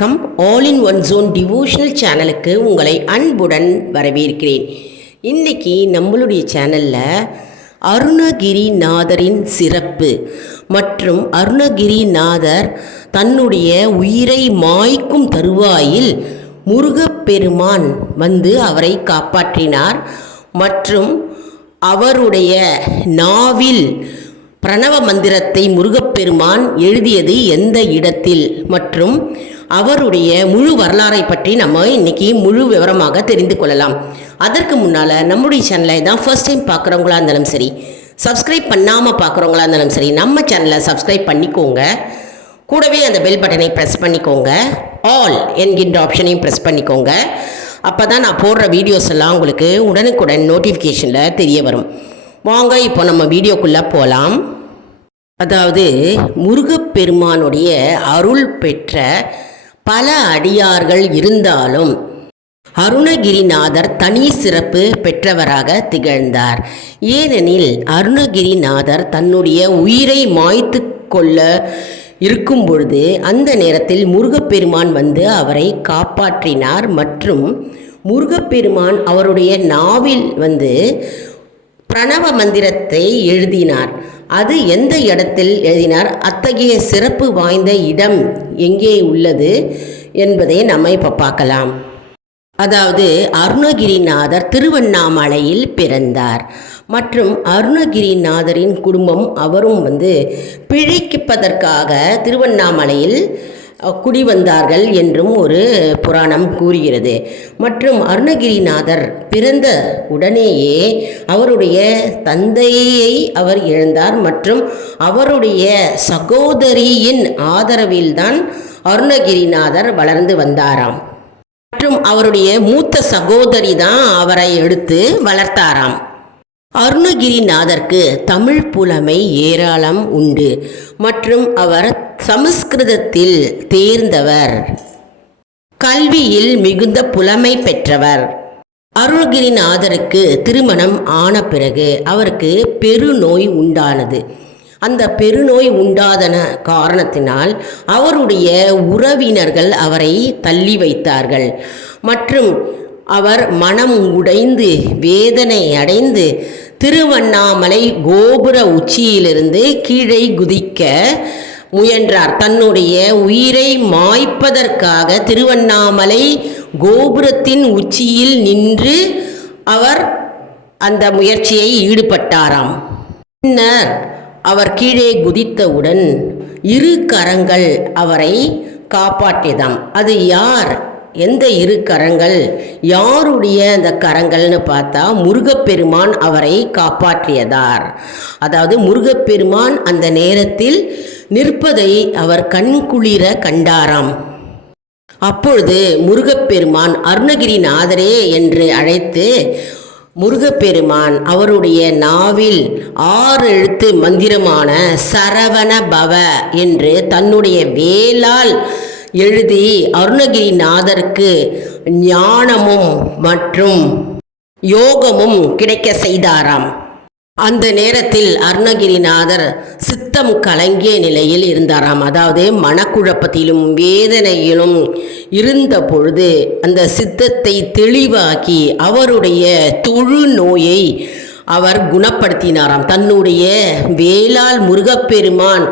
வணக்கம். All in one zone devotional சேனலுக்கு உங்களை அன்புடன் வரவேற்கிறேன். இன்றைக்கி நம்மளுடைய சேனலில் அருணகிரிநாதரின் சிறப்பு மற்றும் அருணகிரிநாதர் தன்னுடைய உயிரை மாய்க்கும் தருவாயில் முருகப்பெருமான் வந்து அவரை காப்பாற்றினார் மற்றும் அவருடைய நாவில் பிரணவ மந்திரத்தை முருகப்பெருமான் எழுதியது எந்த இடத்தில் மற்றும் அவருடைய முழு வரலாறை பற்றி நம்ம இன்றைக்கி முழு விவரமாக தெரிந்து கொள்ளலாம். அதற்கு முன்னால் நம்முடைய சேனலை தான் ஃபர்ஸ்ட் டைம் பார்க்குறவங்களா இருந்தாலும் சரி, சப்ஸ்கிரைப் பண்ணாமல் பார்க்குறவங்களா இருந்தாலும் சரி, நம்ம சேனலை சப்ஸ்கிரைப் பண்ணிக்கோங்க. கூடவே அந்த பெல் பட்டனை ப்ரெஸ் பண்ணிக்கோங்க. ஆல் என்கின்ற ஆப்ஷனையும் ப்ரெஸ் பண்ணிக்கோங்க. அப்போ தான் நான் போடுற வீடியோஸ் எல்லாம் உங்களுக்கு உடனுக்குடன் நோட்டிஃபிகேஷனில் தெரிய வரும். வாங்க இப்போ நம்ம வீடியோக்குள்ளே போகலாம். அதாவது முருகப்பெருமானுடைய அருள் பெற்ற பல அடியார்கள் இருந்தாலும் அருணகிரிநாதர் தனி சிறப்பு பெற்றவராக திகழ்ந்தார். ஏனெனில் அருணகிரிநாதர் தன்னுடைய உயிரை மாய்த்து கொள்ள இருக்கும் பொழுது அந்த நேரத்தில் முருகப்பெருமான் வந்து அவரை காப்பாற்றினார் மற்றும் முருகப்பெருமான் அவருடைய நாவில் வந்து பிரணவ மந்திரத்தை எழுதினார். அது எந்த இடத்தில் எழுதினார், அத்தகைய சிறப்பு வாய்ந்த இடம் எங்கே உள்ளது என்பதை நம்ம இப்போ பார்க்கலாம். அதாவது அருணகிரிநாதர் திருவண்ணாமலையில் பிறந்தார் மற்றும் அருணகிரிநாதரின் குடும்பம் அவரும் வந்து பிழைப்பதற்காக திருவண்ணாமலையில் குடிவந்தார்கள் என்றும் ஒரு புராணம் கூறுகிறது. மற்றும் அருணகிரிநாதர் பிறந்த உடனேயே அவருடைய தந்தையை அவர் இழந்தார் மற்றும் அவருடைய சகோதரியின் ஆதரவில்தான் அருணகிரிநாதர் வளர்ந்து வந்தாராம். மற்றும் அவருடைய மூத்த சகோதரி தான் அவரை எடுத்து வளர்த்தாராம். அருணகிரிநாதருக்கு தமிழ் புலமை ஏராளம் உண்டு மற்றும் அவர் சமஸ்கிருதத்தில் தேர்ந்தவர், கல்வியில் மிகுந்த புலமை பெற்றவர். அருணகிரிநாதருக்கு திருமணம் ஆன பிறகு அவருக்கு பெருநோய் உண்டானது. அந்த பெருநோய் உண்டாதன காரணத்தினால் அவருடைய உறவினர்கள் அவரை தள்ளி வைத்தார்கள் மற்றும் அவர் மனம் உடைந்து வேதனை அடைந்து திருவண்ணாமலை கோபுர உச்சியிலிருந்து கீழே குதிக்க முயன்றார். தன்னுடைய உயிரை மாய்ப்பதற்காக திருவண்ணாமலை கோபுரத்தின் உச்சியில் நின்று அவர் அந்த முயற்சியை ஈடுபட்டாராம். பின்னர் அவர் கீழே குதித்தவுடன் இரு கரங்கள் அவரை காப்பாற்றியதாம். அது யார், எந்த இரு கரங்கள், யாருடைய அந்த கரங்கள்னு பார்த்தா முருகப்பெருமான் அவரை காப்பாற்றியதார். அதாவது முருகப்பெருமான் அந்த நேரத்தில் நிற்பதை அவர் கண்குளிர கண்டாராம். அப்பொழுது முருகப்பெருமான் அருணகிரிநாதரே என்று அழைத்து முருகப்பெருமான் அவருடைய நாவில் 6 எழுத்து மந்திரமான சரவண பவ என்று தன்னுடைய வேலால் எழுதி அருணகிரிநாதருக்கு ஞானமும் மற்றும் யோகமும் கிடைக்க செய்தாராம். அந்த நேரத்தில் அருணகிரிநாதர் சித்தம் கலங்கிய நிலையில் இருந்தாராம். அதாவது மனக்குழப்பத்திலும் வேதனையிலும் இருந்த பொழுது அந்த சித்தத்தை தெளிவாக்கி அவருடைய தொழு நோயை அவர் குணப்படுத்தினாராம். தன்னுடைய வேலால் முருகப்பெருமான்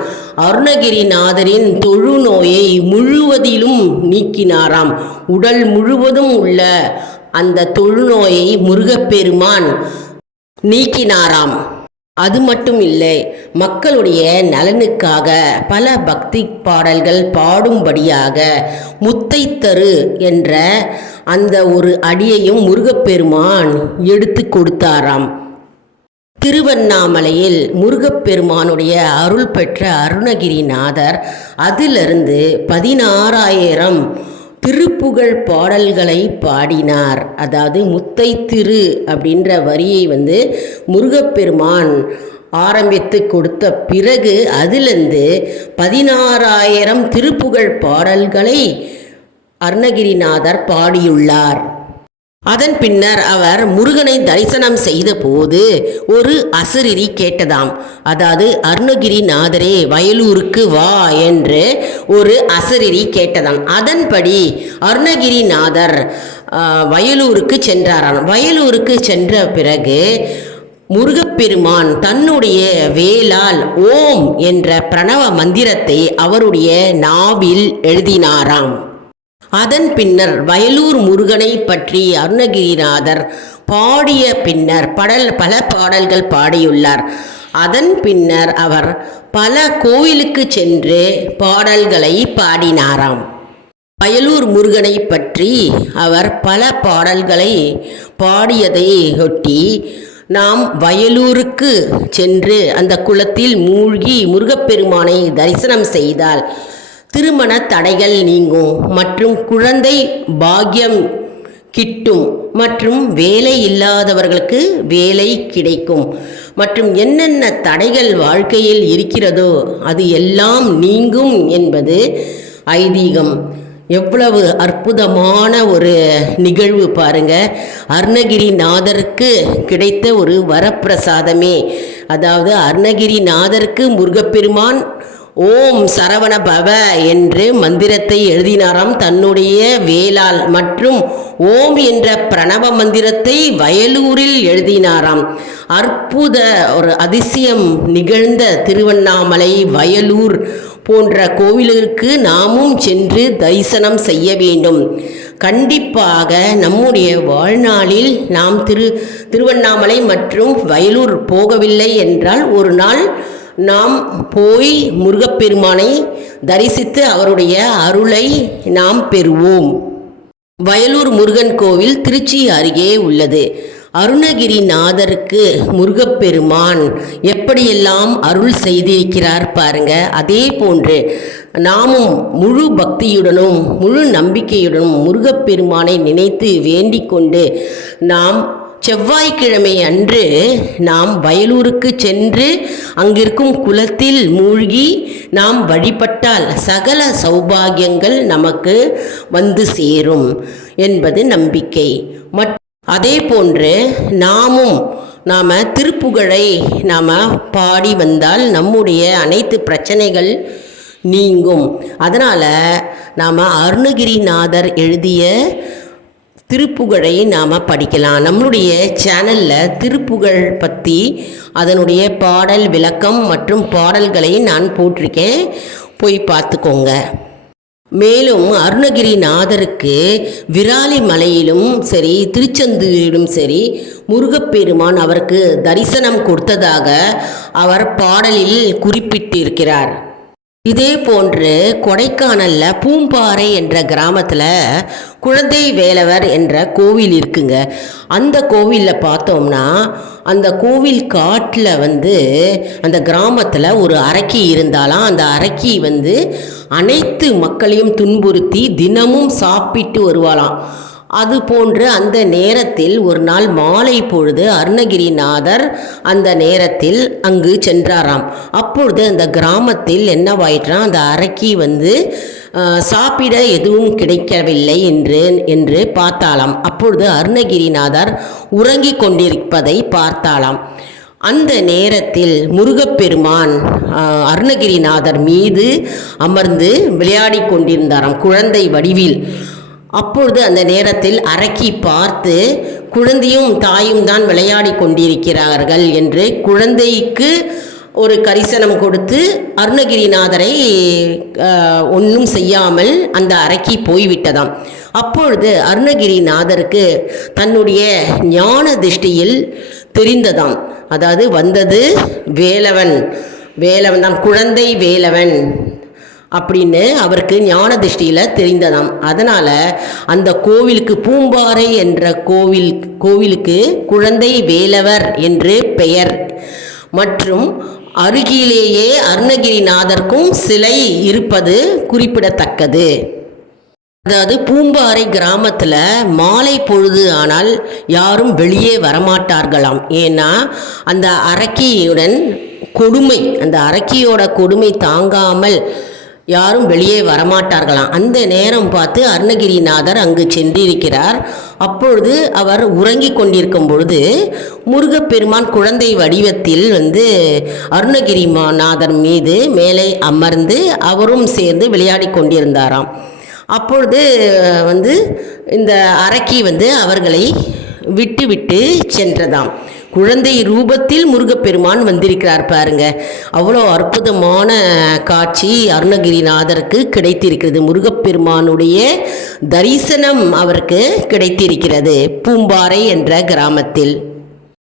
அருணகிரிநாதரின் தொழு நோயை முழுவதிலும் நீக்கினாராம். உடல் முழுவதும் உள்ள அந்த தொழுநோயை முருகப்பெருமான் நீக்கினாராம். அது மட்டும் இல்லை, மக்களுடைய நலனுக்காக பல பக்தி பாடல்கள் பாடும்படியாக முத்தைத்தரு என்ற அந்த ஒரு அடியையும் முருகப்பெருமான் எடுத்து கொடுத்தாராம். திருவண்ணாமலையில் முருகப்பெருமானுடைய அருள் பெற்ற அருணகிரிநாதர் அதிலிருந்து 16,000 திருப்புகழ் பாடல்களை பாடினார். அதாவது முத்தைத்திரு அப்படின்ற வரியை வந்து முருகப்பெருமான் ஆரம்பித்து கொடுத்த பிறகு அதிலிருந்து 16,000 திருப்புகழ் பாடல்களை அருணகிரிநாதர் பாடியுள்ளார். அதன் பின்னர் அவர் முருகனை தரிசனம் செய்த போது ஒரு அசரீரி கேட்டதாம். அதாவது அருணகிரிநாதரே வயலூருக்கு வா என்று ஒரு அசரீரி கேட்டதாம். அதன்படி அருணகிரிநாதர் வயலூருக்கு சென்றாராம். வயலூருக்கு சென்ற பிறகு முருகப்பெருமான் தன்னுடைய வேலால் ஓம் என்ற பிரணவ மந்திரத்தை அவருடைய நாவில் எழுதினாராம். அதன் பின்னர் வயலூர் முருகனை பற்றி அருணகிரிநாதர் பாடிய பின்னர் பல பாடல்கள் பாடியுள்ளார். அதன் பின்னர் அவர் பல கோவிலுக்கு சென்று பாடல்களை பாடினாராம். வயலூர் முருகனை பற்றி அவர் பல பாடல்களை பாடியதை ஒட்டி நாம் வயலூருக்கு சென்று அந்த குளத்தில் மூழ்கி முருகப்பெருமானை தரிசனம் செய்தால் திருமண தடைகள் நீங்கும் மற்றும் குழந்தை பாக்கியம் கிட்டும் மற்றும் வேலை இல்லாதவர்களுக்கு வேலை கிடைக்கும் மற்றும் என்னென்ன தடைகள் வாழ்க்கையில் இருக்கிறதோ அது எல்லாம் நீங்கும் என்பது ஐதீகம். எவ்வளவு அற்புதமான ஒரு நிகழ்வு பாருங்க. அருணகிரிநாதருக்கு கிடைத்த ஒரு வரப்பிரசாதமே. அதாவது அருணகிரிநாதருக்கு முருகப்பெருமான் ஓம் சரவண பவ என்று மந்திரத்தை எழுதினாராம் தன்னுடைய வேலால் மற்றும் ஓம் என்ற பிரணவ மந்திரத்தை வயலூரில் எழுதினாராம். அற்புத ஒரு அதிசயம் நிகழ்ந்த திருவண்ணாமலை, வயலூர் போன்ற கோவிலுக்கு நாமும் சென்று தரிசனம் செய்ய வேண்டும். கண்டிப்பாக நம்முடைய வாழ்நாளில் நாம் திருவண்ணாமலை மற்றும் வயலூர் போகவில்லை என்றால் ஒரு நாள் நாம் போய் முருகப்பெருமானை தரிசித்து அவருடைய அருளை நாம் பெறுவோம். வயலூர் முருகன் கோவில் திருச்சி அருகே உள்ளது. அருணகிரிநாதருக்கு முருகப்பெருமான் எப்படியெல்லாம் அருள் செய்திருக்கிறார் பாருங்க. அதே போன்று நாமும் முழு பக்தியுடனும் முழு நம்பிக்கையுடனும் முருகப்பெருமானை நினைத்து வேண்டிக் கொண்டு நாம் செவ்வாய்க்கிழமை அன்று நாம் வயலூருக்கு சென்று அங்கிருக்கும் குளத்தில் மூழ்கி நாம் வழிபட்டால் சகல சௌபாகியங்கள் நமக்கு வந்து சேரும் என்பது நம்பிக்கை. அதே போன்று நாம் திருப்புகழை நாம் பாடி வந்தால் நம்முடைய அனைத்து பிரச்சனைகள் நீங்கும். அதனால் நாம் அருணகிரிநாதர் எழுதிய திருப்புகழை நாம் படிக்கலாம். நம்மளுடைய சேனலில் திருப்புகழ் பற்றி அதனுடைய பாடல் விளக்கம் மற்றும் பாடல்களை நான் போட்டிருக்கேன், போய் பார்த்துக்கோங்க. மேலும் அருணகிரிநாதருக்கு விராலி மலையிலும் சரி திருச்செந்தூரிலும் சரி முருகப்பெருமான் அவருக்கு தரிசனம் கொடுத்ததாக அவர் பாடலில் குறிப்பிட்டிருக்கிறார். இதே போன்று கொடைக்கானலில் பூம்பாறை என்ற கிராமத்தில் குழந்தை வேலவர் என்ற கோவில் இருக்குங்க. அந்த கோவிலில் பார்த்தோம்னா அந்த கோவில் காட்டில் அந்த கிராமத்தில் ஒரு அரக்கி இருந்தாலாம். அந்த அரக்கி அனைத்து மக்களையும் துன்புறுத்தி தினமும் சாப்பிட்டு வருவாளாம். அதுபோன்று அந்த நேரத்தில் ஒரு நாள் மாலை பொழுது அருணகிரிநாதர் அந்த நேரத்தில் அங்கு சென்றாராம். அப்பொழுது அந்த கிராமத்தில் என்னவாயிற்றான், அந்த அரக்கி சாப்பிட எதுவும் கிடைக்கவில்லை என்று பார்த்தாலாம். அப்பொழுது அருணகிரிநாதர் உறங்கிக் கொண்டிருப்பதை பார்த்தாலாம். அந்த நேரத்தில் முருகப்பெருமான் அருணகிரிநாதர் மீது அமர்ந்து விளையாடி கொண்டிருந்தாராம் குழந்தை வடிவில். அப்பொழுது அந்த நேரத்தில் அரக்கி பார்த்து குழந்தையும் தாயும் தான் விளையாடி கொண்டிருக்கிறார்கள் என்று குழந்தைக்கு ஒரு கரிசனம் கொடுத்து அருணகிரிநாதரை ஒன்றும் செய்யாமல் அந்த அரக்கி போய்விட்டதாம். அப்பொழுது அருணகிரிநாதருக்கு தன்னுடைய ஞான திருஷ்டியில் தெரிந்ததாம். அதாவது வந்தது வேலவன் தான், குழந்தை வேலவன் அப்படின்னு அவருக்கு ஞான திருஷ்டியில் தெரிந்ததாம். அதனால் அந்த கோவிலுக்கு பூம்பாறை என்ற கோவிலுக்கு குழந்தை வேலவர் என்று பெயர். மற்றும் அருகிலேயே அருணகிரிநாதருக்கும் சிலை இருப்பது குறிப்பிடத்தக்கது. அதாவது பூம்பாறை கிராமத்தில் மாலை பொழுது ஆனால் யாரும் வெளியே வரமாட்டார்களாம். ஏன்னா அந்த அரக்கியோட கொடுமை தாங்காமல் யாரும் வெளியே வரமாட்டார்களாம். அந்த நேரம் பார்த்து அருணகிரிநாதர் அங்கு சென்றிருக்கிறார். அப்பொழுது அவர் உறங்கி கொண்டிருக்கும் பொழுது முருகப்பெருமான் குழந்தை வடிவத்தில் அருணகிரிநாதர் மீது மேலே அமர்ந்து அவரும் சேர்ந்து விளையாடி கொண்டிருந்தாராம். அப்பொழுது இந்த அரக்கி அவர்களை விட்டு விட்டு சென்றதாம். குழந்தை ரூபத்தில் முருகப்பெருமான் வந்திருக்கிறார் பாருங்க. அவ்வளோ அற்புதமான காட்சி அருணகிரிநாதருக்கு கிடைத்திருக்கிறது. முருகப்பெருமானுடைய தரிசனம் அவருக்கு கிடைத்திருக்கிறது பூம்பாறை என்ற கிராமத்தில்.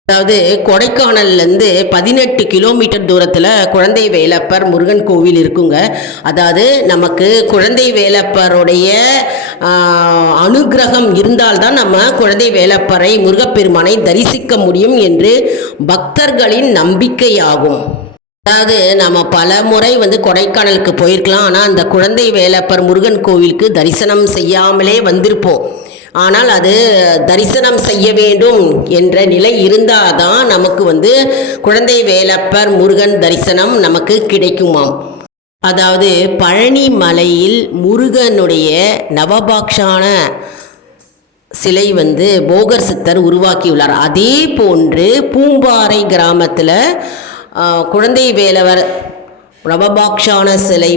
அதாவது கொடைக்கானல்லேருந்து 18 கிலோமீட்டர் தூரத்தில் குழந்தை வேலப்பர் முருகன் கோவில் இருக்குங்க. அதாவது நமக்கு குழந்தை வேலப்பருடைய அனுகிரகம் இருந்தால்தான் நம்ம குழந்தை வேலப்பரை முருகப்பெருமானை தரிசிக்க முடியும் என்று பக்தர்களின் நம்பிக்கையாகும். அதாவது நம்ம பல முறை கொடைக்கானலுக்கு போயிருக்கலாம். ஆனால் அந்த குழந்தை வேலப்பர் முருகன் கோவிலுக்கு தரிசனம் செய்யாமலே வந்திருப்போம். ஆனால் அது தரிசனம் செய்ய வேண்டும் என்ற நிலை இருந்தால் தான் நமக்கு குழந்தை வேலப்பர் முருகன் தரிசனம் நமக்கு கிடைக்குமாம். அதாவது பழனி மலையில் முருகனுடைய நவபாக்ஷான சிலை போகர் சித்தர் உருவாக்கியுள்ளார். அதே போன்று பூம்பாறை கிராமத்தில் குழந்தை வேலவர் நவபாக்ஷான சிலை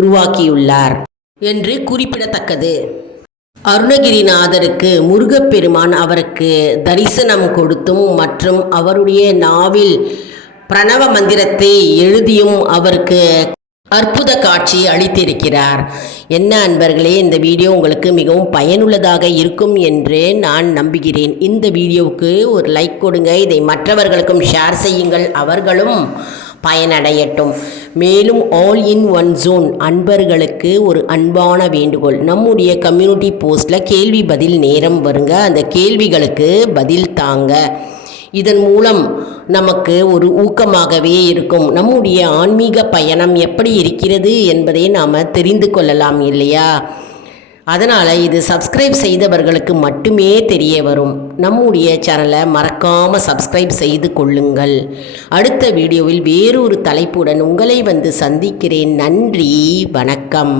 உருவாக்கியுள்ளார் என்று குறிப்பிடத்தக்கது. அருணகிரிநாதருக்கு முருகப்பெருமான் அவருக்கு தரிசனம் கொடுத்தும் மற்றும் அவருடைய நாவில் பிரணவ மந்திரத்தை எழுதியும் அவருக்கு அற்புத காட்சி அளித்திருக்கிறார். என்ன அன்பர்களே, இந்த வீடியோ உங்களுக்கு மிகவும் பயனுள்ளதாக இருக்கும் என்று நான் நம்புகிறேன். இந்த வீடியோவுக்கு ஒரு லைக் கொடுங்க. இதை மற்றவர்களுக்கும் ஷேர் செய்யுங்கள், அவர்களும் பயனடையட்டும். மேலும் ஆல் இன் ஒன் ஜோன் அன்பர்களுக்கு ஒரு அன்பான வேண்டுகோள். நம்முடைய கம்யூனிட்டி போஸ்ட்டில் கேள்வி பதில் நேரம் வருங்க. அந்த கேள்விகளுக்கு பதில் தாங்க. இதன் மூலம் நமக்கு ஒரு ஊக்கமாகவே இருக்கும். நம்முடைய ஆன்மீக பயணம் எப்படி இருக்கிறது என்பதை நாம் தெரிந்து கொள்ளலாம் இல்லையா? அதனால் இது சப்ஸ்கிரைப் செய்தவர்களுக்கு மட்டுமே தெரிய வரும். நம்முடைய சேனலை மறக்காமல் சப்ஸ்கிரைப் செய்து கொள்ளுங்கள். அடுத்த வீடியோவில் வேறொரு தலைப்புடன் உங்களை சந்திக்கிறேன். நன்றி, வணக்கம்.